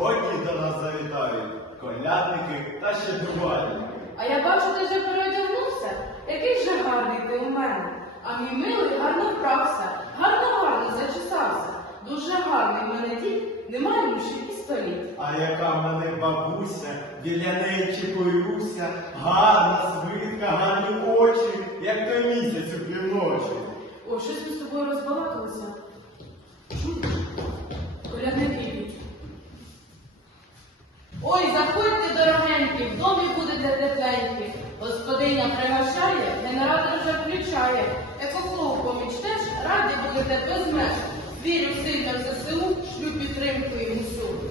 сьогодні до нас завітають колядники та щедрувальники. А я бачу, ти вже переодягнувся. Який же гарний ти у мене. А мій милий гарно вправся, гарно-гарно зачесався. Дуже гарний в мене дід, немає душі і століть. А яка в мене бабуся, біля неї чепуюся, гарна свитка, гарні очі, як той місяць у півночі. О, щось ми з тобою розбалакалися. Колядники домі будете. Господиня пригощає, генератор вже включає. Екофлоу поміч теж раді будете без меж. Вірю сильно в ЗСУ, шлю підтримку і мусу.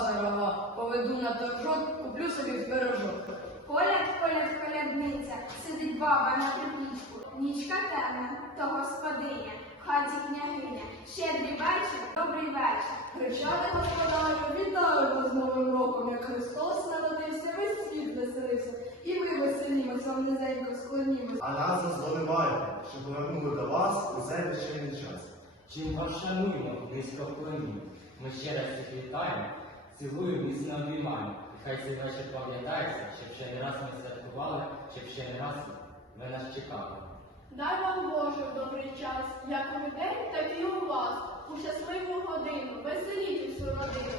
Рога, поведу на торжок, куплю собі в пирожок. Коляд, коляд, колядниця, сидить баба на припічку. Нічка темна, то господиня, в хаті княгиня. Щедрий вечір, добрий вечір. Кричати господарю, вітаю вас з Новим роком, як Христос народився, весь світ веселився, і ми веселімося, вам низенько склонімося. А нас дозволивайте, що повернули до вас у цей вечірній час. Чим вас шануємо, низько вклонімо. Ми ще раз всіх вітаємо, цілую, міцно обіймаю. І Хай цей вечір пам'ятається, щоб ще не раз ми святкували, щоб ще не раз ви нас чекали. Дай вам Боже в добрий час, як у людей, так і у вас. У щасливу годину, веселіть усю родину.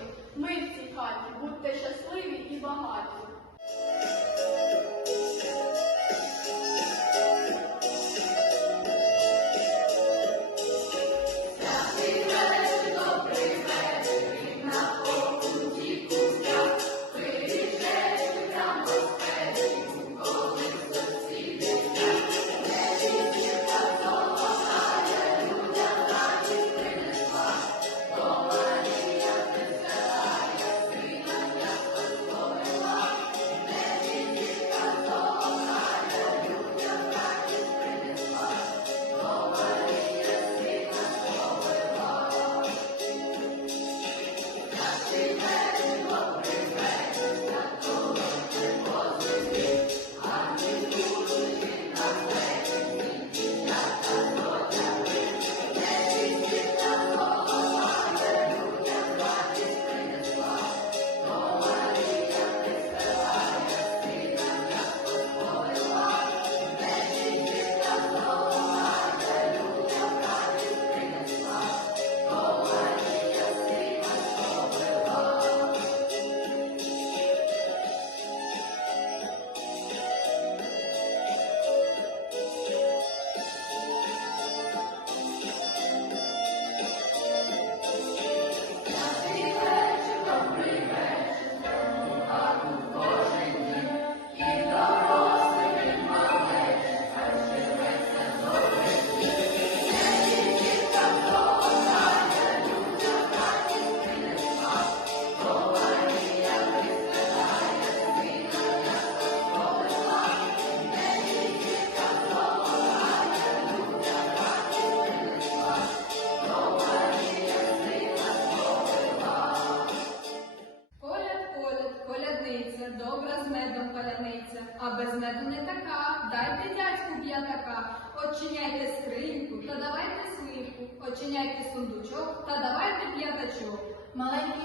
She made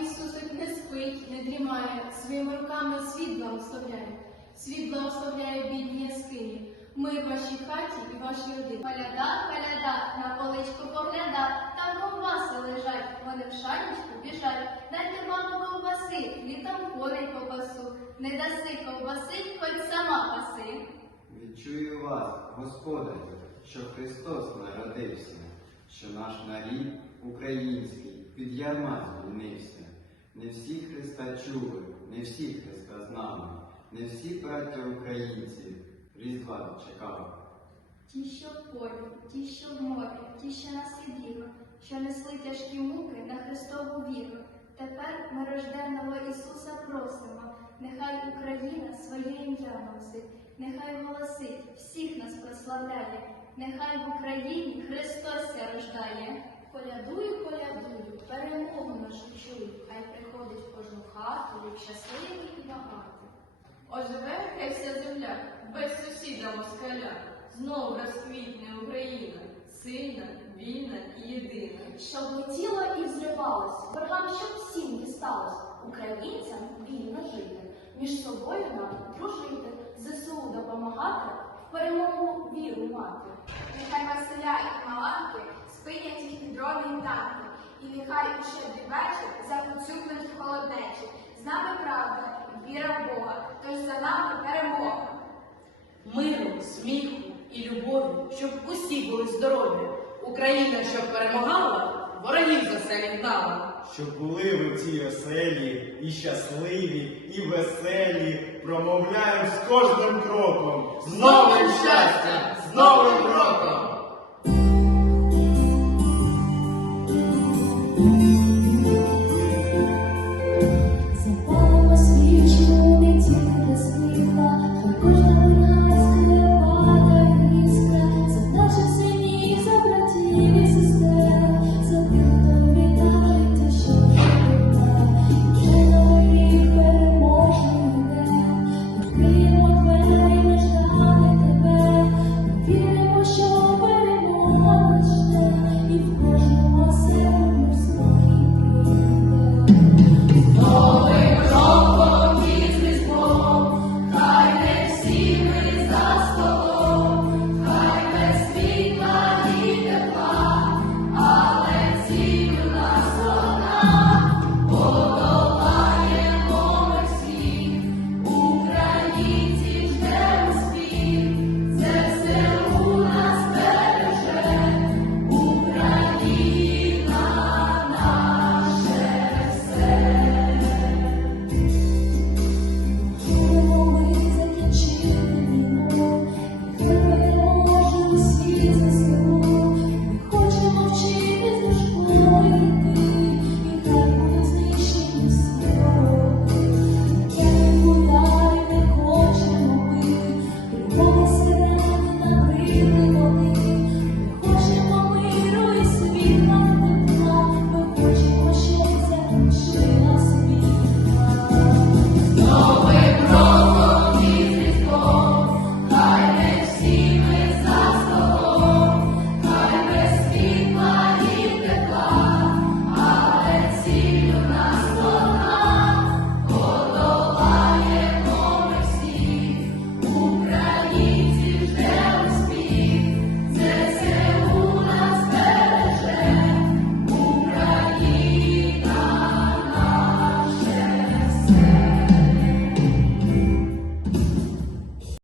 Ісусик не спить, не дрімає, своїми руками світ благословляє. Світ благословляє бідні яскині. Мир вашій хаті і вашій родині. Коляда, коляда, на поличку погляда, там ковбаси лежать, вони в шанечку біжать. Дайте маму ковбаси, літом коней попасу. Не даси ковбаси, хоч сама паси. Відчую вас, Господарю, що Христос народився, що наш нарід український під ярма звільнився. Не всі Христа чули, не всі Христа знали, не всі браття українці Різдва чекали. Ті, що в полі, ті, що в морі, ті, що на сиділи, що несли тяжкі муки на Христову віру. Тепер ми рожденного Ісуса просимо, нехай Україна своє ім'я носить, нехай голосить, всіх нас прославляє, нехай в Україні Христос ся рождає. Колядую, колядую, перемогу нашу чую, хай приходить в кожну хату, як щасливий і багатий. Оживе хай вся земля, без сусіда москаля. Знов розквітне Україна, сильна, вільна і єдина. Щоб летіло і взривалось, ворогам щоб всім дісталось, українцям вільно жити, між собою нам дружити, ЗСУ допомагати, перемогу віру мати. Нехай Василя і Маланки спинять їхні дрони і танки, і нехай у щедрий вечір запоцюкнуть холоднечі. З нами правда, і віра в Бога, тож за нами перемога. Миру, сміху і любові, щоб усі були здорові. Україна, щоб перемагала, ворогів за селі гнала. Щоб були ви в цій оселі і щасливі, і веселі, промовляємо з кожним кроком. З